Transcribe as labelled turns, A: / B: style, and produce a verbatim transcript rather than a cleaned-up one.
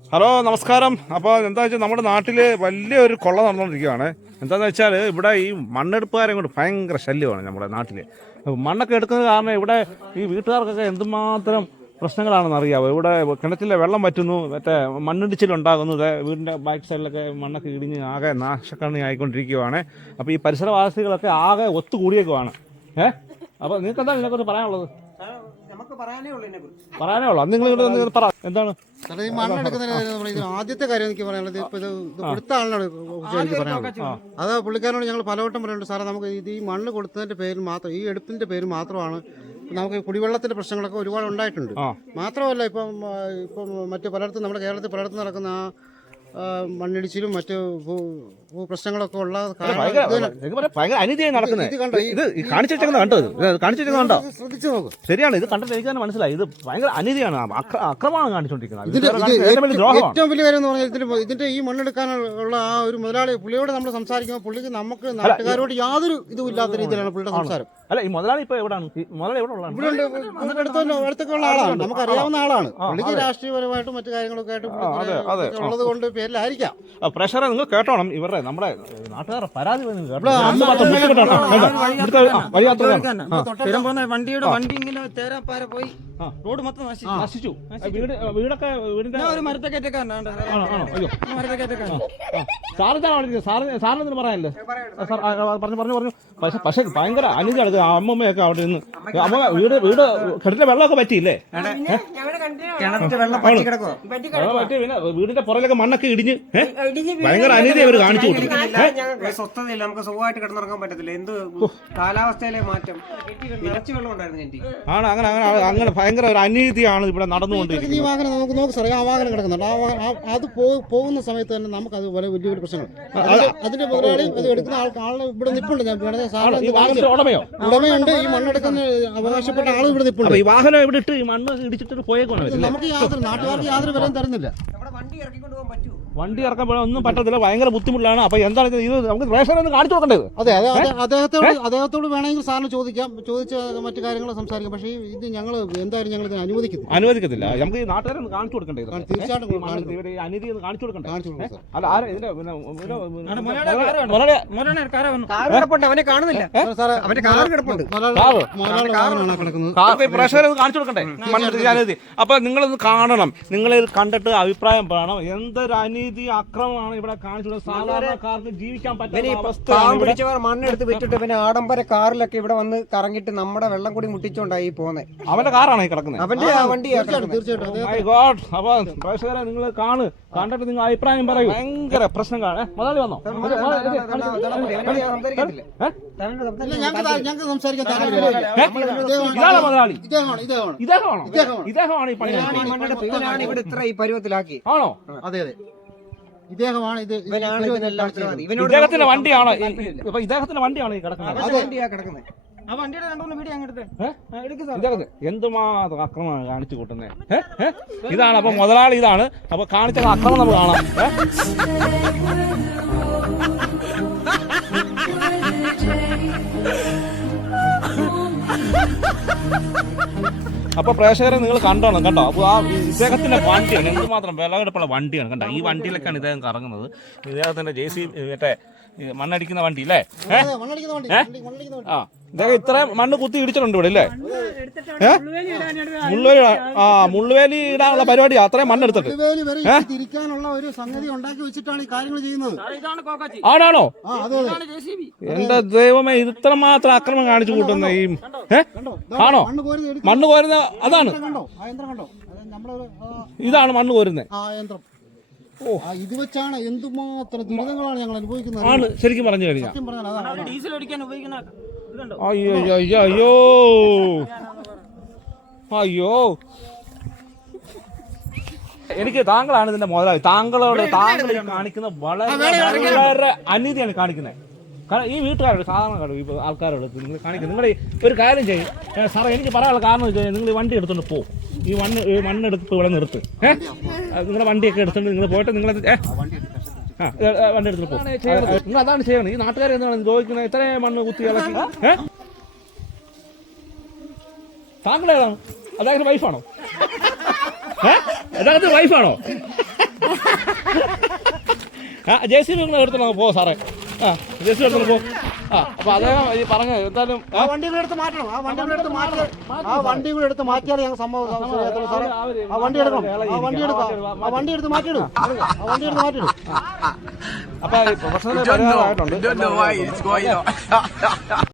A: Hello നമസ്കാരം. അപ്പോൾ എന്താ വെച്ചാൽ നമ്മുടെ നാട്ടിൽ വലിയൊരു കൊള്ള നടന്നുകൊണ്ടിരിക്കുകയാണ്. എന്താണെന്ന് വെച്ചാൽ ഇവിടെ ഈ മണ്ണെടുപ്പുകാരെ കൊണ്ട് ഭയങ്കര ശല്യമാണ് നമ്മുടെ നാട്ടിൽ. മണ്ണൊക്കെ എടുക്കുന്നത് കാരണം ഇവിടെ ഈ വീട്ടുകാർക്കൊക്കെ എന്തുമാത്രം പ്രശ്നങ്ങളാണെന്ന് അറിയാമോ. ഇവിടെ കിണറ്റിലെ വെള്ളം പറ്റുന്നു, മറ്റേ മണ്ണിടിച്ചിലുണ്ടാകുന്നു, വീടിൻ്റെ ബാക്ക് സൈഡിലൊക്കെ മണ്ണൊക്കെ ഇടിഞ്ഞ് ആകെ നാശക്കണ്ണി ആയിക്കൊണ്ടിരിക്കുകയാണ്. അപ്പോൾ ഈ പരിസരവാസികളൊക്കെ ആകെ ഒത്തുകൂടിയേക്കുവാണ്. ഏഹ് അപ്പോൾ നിങ്ങൾക്ക് എന്താണ് ഇതിനെക്കുറിച്ച് പറയാനുള്ളത്? പറയാനേ ഉള്ളൂ. അത് നിങ്ങൾ പറ, എന്താണ്
B: ഈ മണ്ണെടുക്കുന്നതിന് ആദ്യത്തെ കാര്യം എനിക്ക് പറയാനുള്ളത്, ഇപ്പൊ ഇത് കൊടുത്ത ആളിനോട് എനിക്ക് പറയാനുള്ളത്, അത് പുള്ളിക്കാരനോട് ഞങ്ങൾ പലവട്ടം പറയുന്നുണ്ട്. സാറേ, നമുക്ക് ഇത് ഈ മണ്ണ് കൊടുത്തതിന്റെ പേരിൽ മാത്രം, ഈ എടുപ്പിന്റെ പേര് മാത്രമാണ് നമുക്ക് കുടിവെള്ളത്തിന്റെ പ്രശ്നങ്ങളൊക്കെ ഒരുപാട് ഉണ്ടായിട്ടുണ്ട്. മാത്രമല്ല ഇപ്പം ഇപ്പം മറ്റു പലയിടത്തും നമ്മുടെ കേരളത്തിൽ പലയിടത്തും നടക്കുന്ന ആ മണ്ണിടിച്ചിലും മറ്റു പ്രശ്നങ്ങളൊക്കെ ഉള്ള ശ്രദ്ധിച്ചു നോക്കും.
A: ശരിയാണ്, ഇത് കണ്ടിട്ട് എനിക്ക് തന്നെ മനസ്സിലായി. ഇത് ഭയങ്കര അനീതിയാണ്, അക്രമമാണ് കാണിച്ചുകൊണ്ടിരിക്കുന്നത്.
B: ഏറ്റവും വലിയ കാര്യം എന്ന് പറഞ്ഞാൽ ഇതിന്റെ ഇതിന്റെ ഈ മണ്ണെടുക്കാനുള്ള ആ ഒരു മുതലാളി പുള്ളിയോട് നമ്മൾ സംസാരിക്കുമ്പോൾ പുള്ളിക്ക് നമുക്ക് നാട്ടുകാരോട് യാതൊരു ഇതും ഇല്ലാത്ത രീതിയിലാണ് പുള്ളിയുടെ സംസാരം.
A: അല്ല, ഈ മുതലാളി ഇപ്പൊ എവിടെയാണ്? മുതലാളി എവിടെ ഉള്ള
B: അടുത്തൊക്കെ ഉള്ള ആളാണ്, നമുക്ക് അറിയാവുന്ന ആളാണ്. പുള്ളിക്ക് രാഷ്ട്രീയപരമായിട്ടും മറ്റു കാര്യങ്ങളൊക്കെ ആയിട്ട് ഉള്ളത് കൊണ്ട് പേരിലായിരിക്കാം.
A: പ്രഷറെ നിങ്ങൾ കേട്ടോണം, ഇവരുടെ നമ്മുടെ നാട്ടുകാരുടെ പരാതി
C: വണ്ടിയുടെ വണ്ടി ഇങ്ങനെ തേരാപ്പാര പോയി റോഡ് മൊത്തം നശിച്ചു.
A: വീടൊക്കെ വീടിന്റെ
C: ഒരു മരത്തക്കയറ്റക്കാരനാണ്.
A: സാറിന് സാറിന് പറയാനല്ലേ പറഞ്ഞു പറഞ്ഞു പറഞ്ഞു പക്ഷെ പക്ഷെ ഭയങ്കര അനീതിയാണ്. അമ്മമ്മയൊക്കെ അവിടെ നിന്ന് അമ്മ വീട് വീട് കിണറ്റിലെ വെള്ളമൊക്കെ പറ്റിയില്ലേ? പിന്നെ വീടിന്റെ പുറകിലൊക്കെ മണ്ണൊക്കെ ഇടിഞ്ഞ് ഭയങ്കര അനീതി അവർ കാണിച്ചു കൊടുക്കും.
D: സ്വസ്ഥതയില്ല, നമുക്ക് സുഖമായിട്ട് കിടന്നിറങ്ങാൻ പറ്റത്തില്ല. എന്ത് കാലാവസ്ഥയിലെ മാറ്റം, ഇറച്ചി വെള്ളം ഉണ്ടായിരുന്നു.
A: ആണ് അങ്ങനെ അങ്ങനെ അങ്ങനെ ഭയങ്കര ഒരു അനീതിയാണ് ഇവിടെ നടന്നുകൊണ്ടിരിക്കുന്നത്.
B: ഈ വാഹനം നമുക്ക് നോക്ക് സാറേ, ആ വാഹനം കിടക്കുന്നുണ്ട്. ആ അത് പോകുന്ന സമയത്ത് തന്നെ നമുക്ക് അത് വലിയ വലിയ പ്രശ്നങ്ങൾ. അതിന്റെ മുതലാളി അത് എടുക്കുന്ന ആൾക്ക് ആളെ ഇവിടെ നിൽപ്പുണ്ട്. ഞാൻ
A: ഉടമയോ
B: ഉടമയുണ്ട്. ഈ മണ്ണെടുക്കുന്ന അവകാശപ്പെട്ട ആൾ ഇവിടെ നിൽപ്പുണ്ട്.
A: ഈ വാഹനം ഇവിടെ ഇട്ട് ഈ മണ്ണ് ഇടിച്ചിട്ട് പോയേക്കാണ്.
B: നമുക്ക് യാതൊരു നാട്ടുകാർക്ക് യാതൊരു വിലയും തരുന്നില്ല.
A: വണ്ടി ഇറക്കാൻ പോയാൽ ഒന്നും പറ്റത്തില്ല, ഭയങ്കര ബുദ്ധിമുട്ടാണ്. അപ്പൊ എന്താണ് ഇത് നമുക്ക് പ്രേക്ഷകരെ ഒന്ന് കാണിച്ചു കൊടുക്കേണ്ടത്?
B: അതെ അതെ അദ്ദേഹത്തോട് അദ്ദേഹത്തോട് വേണമെങ്കിൽ സാറിന് ചോദിക്കാം, ചോദിച്ച മറ്റു കാര്യങ്ങൾ സംസാരിക്കാം. പക്ഷേ ഇത് ഞങ്ങൾ എന്തായാലും ഞങ്ങൾ ഇതിനെ അനുവദിക്കുന്നു
A: അനുവദിക്കത്തില്ല. നമുക്ക് ഈ നാട്ടുകാരെ ഒന്ന് കാണിച്ചു കൊടുക്കേണ്ടത്,
B: തീർച്ചയായിട്ടും
A: അനീതി ഒന്ന് കാണിച്ചു കൊടുക്കണ്ടേ? അല്ല, ആരെ ഇതിന്റെ
D: അവനെ കാണുന്നില്ല, അവന്റെ കാർ കിടപ്പുണ്ട്.
A: പ്രേക്ഷകരെ ഒന്ന് കാണിച്ചു കൊടുക്കണ്ടേ അനീതി? അപ്പൊ നിങ്ങളൊന്ന് കാണണം, നിങ്ങളിത് കണ്ടിട്ട് അഭിപ്രായം പറയണം. എന്തൊരു അനീതി അക്രമമാണ് ഇവിടെ കാണിച്ചുള്ളത്. സാധാരണക്കാർക്ക് ജീവിക്കാൻ പറ്റുന്ന
D: അവസ്ഥ. മണ്ണെടുത്ത് വെച്ചിട്ട് പിന്നെ ആഡംബര കാറിലൊക്കെ ഇവിടെ വന്ന് കറങ്ങിട്ട് നമ്മുടെ വെള്ളം കൂടി മുട്ടിച്ചോണ്ടായി പോന്നെ.
A: അവന്റെ കാറാണ് ഈ കിടക്കുന്നത്,
D: അവന്റെ വണ്ടി.
A: അപ്പൊ പ്രേക്ഷകരെ നിങ്ങൾ കാണു, കണ്ടിട്ട് നിങ്ങൾ അഭിപ്രായം പറയൂ. ഭയങ്കര പ്രശ്നം കാണേ. മുതലാളി വന്നോ? ഇതാണ് മുതലാളി, ഇദ്ദേഹമാണോ? ഇദ്ദേഹമാണ് ഈ പണി
D: ഇവിടെ ഇത്ര ഈ പരുവത്തിലാക്കി.
A: ആണോ?
B: അതെ അതെ, ഇദ്ദേഹമാണ് ഇത്.
A: ഇദ്ദേഹത്തിന്റെ വണ്ടിയാണോ? ഇപ്പൊ ഇദ്ദേഹത്തിന്റെ വണ്ടിയാണോ ഈ കിടക്കുന്നത്?
C: ആ വണ്ടിയുടെ രണ്ടു വീഡിയോ അങ്ങോട്ട്
A: എന്തുമാത്രം അക്രമമാണ് കാണിച്ചു കൂട്ടുന്നത്. ഇതാണ് അപ്പൊ മുതലാളി, ഇതാണ് അപ്പൊ കാണിച്ചത് അക്രമം നമുക്ക് കാണാം. അപ്പൊ പ്രേക്ഷകരെ നിങ്ങൾ കണ്ടോണം, കണ്ടോ? അപ്പൊ ആ ഇദ്ദേഹത്തിന്റെ വണ്ടിയാണ്, എന്തുമാത്രം വിലകെടുപ്പുള്ള വണ്ടിയാണ്. കണ്ടോ, ഈ വണ്ടിയിലൊക്കെയാണ് ഇദ്ദേഹം കറങ്ങുന്നത്. ഇദ്ദേഹത്തിന്റെ ജെ സി മറ്റേ മണ്ണടിക്കുന്ന വണ്ടി അല്ലേ? ആ, ഇദ്ദേഹം ഇത്രയും മണ്ണ് കുത്തി ഇടിച്ചിട്ടുണ്ട് ഇവിടെ അല്ലേ? മുള്ളുവേലി, ആ മുള്ളുവേലി ഇടാനുള്ള പരിപാടി, അത്രയും മണ്ണെടുത്തിട്ട്
B: തിരിക്കാനുള്ള ഒരു സംഗതി ഉണ്ടാക്കി വെച്ചിട്ടാണ് ഈ കാര്യങ്ങൾ ചെയ്യുന്നത്.
A: ആണാണോ? എന്റെ ദൈവമേ, ഇത്ര മാത്രം അക്രമം കാണിച്ചു കൂട്ടുന്ന ഈ ആണോ? മണ്ണ് കോരുന്ന അതാണ്, ഇതാണ് മണ്ണ് കോരുന്നത്.
B: ഓ, ഇത് വെച്ചാണ് എന്തുമാത്രം ദുരിതങ്ങളാണ് ഞങ്ങൾ അനുഭവിക്കുന്നത്.
A: ആണ് ശരിക്കും പറഞ്ഞു കഴിഞ്ഞാൽ.
C: ഡീസൽ അടിക്കാൻ ഉപയോഗിക്കുന്ന
A: അയ്യോ അയ്യോ അയ്യോ അയ്യോ എനിക്ക് താങ്കളാണ് ഇതിന്റെ മുതലാളി. താങ്കളോട് താങ്കൾ കാണിക്കുന്ന വളരെ വളരെ അനീതിയാണ് കാണിക്കുന്നത്. കാരണം ഈ വീട്ടുകാരോട്, സാധാരണക്കാരോട്, ഈ ആൾക്കാരോട് നിങ്ങൾ കാണിക്കുന്നത്. നിങ്ങൾ ഒരു കാര്യം ചെയ്യും സാറേ, എനിക്ക് പറയാനുള്ള കാരണം വെച്ച് കഴിഞ്ഞാൽ നിങ്ങൾ ഈ വണ്ടി എടുത്തോണ്ട് പോകും. ഈ മണ്ണ് ഈ മണ്ണെടുത്ത് ഇവിടെ നിർത്ത്. ഏഹ് നിങ്ങളുടെ വണ്ടിയൊക്കെ എടുത്തോണ്ട് നിങ്ങൾ പോയിട്ട് നിങ്ങൾ ആ വണ്ടി എടുത്തിട്ട് പോകും. നിങ്ങൾ അതാണ് ചെയ്യണം. ഈ നാട്ടുകാരെ എന്താണ് ചോദിക്കുന്നത്? ഇത്രയും മണ്ണ് കുത്തി ഇളക്കി. ഏഹ് താങ്കളേതാണ്? അതായത് വൈഫാണോ? യഥാർത്ഥത്തിൽ വൈഫാണോ? ആ ജെ സി ബി നിങ്ങൾ എടുത്തോളാം പോ സാറേ. ആ ജെ സി ബി എടുത്തോളാം പോ. ആ അപ്പൊ അദ്ദേഹം ഈ പറഞ്ഞ എന്തായാലും
B: ആ വണ്ടി കൂടെ എടുത്ത് മാറ്റണം. ആ വണ്ടി കൂടെ എടുത്ത് മാറ്റി ആ വണ്ടി കൂടെ എടുത്ത് മാറ്റിയാൽ ഞങ്ങൾ സംഭവം ശരിയാകത്തുള്ളൂ സാറേ. ആ വണ്ടി എടുക്കണം. ആ വണ്ടി എടുക്കാം. ആ വണ്ടി എടുത്ത് മാറ്റിയിടും. ആ വണ്ടി എടുത്ത് മാറ്റിയിടും.
A: അപ്പൊ പ്രശ്നത്തിന് പരിഹാരമായിട്ടുണ്ട്.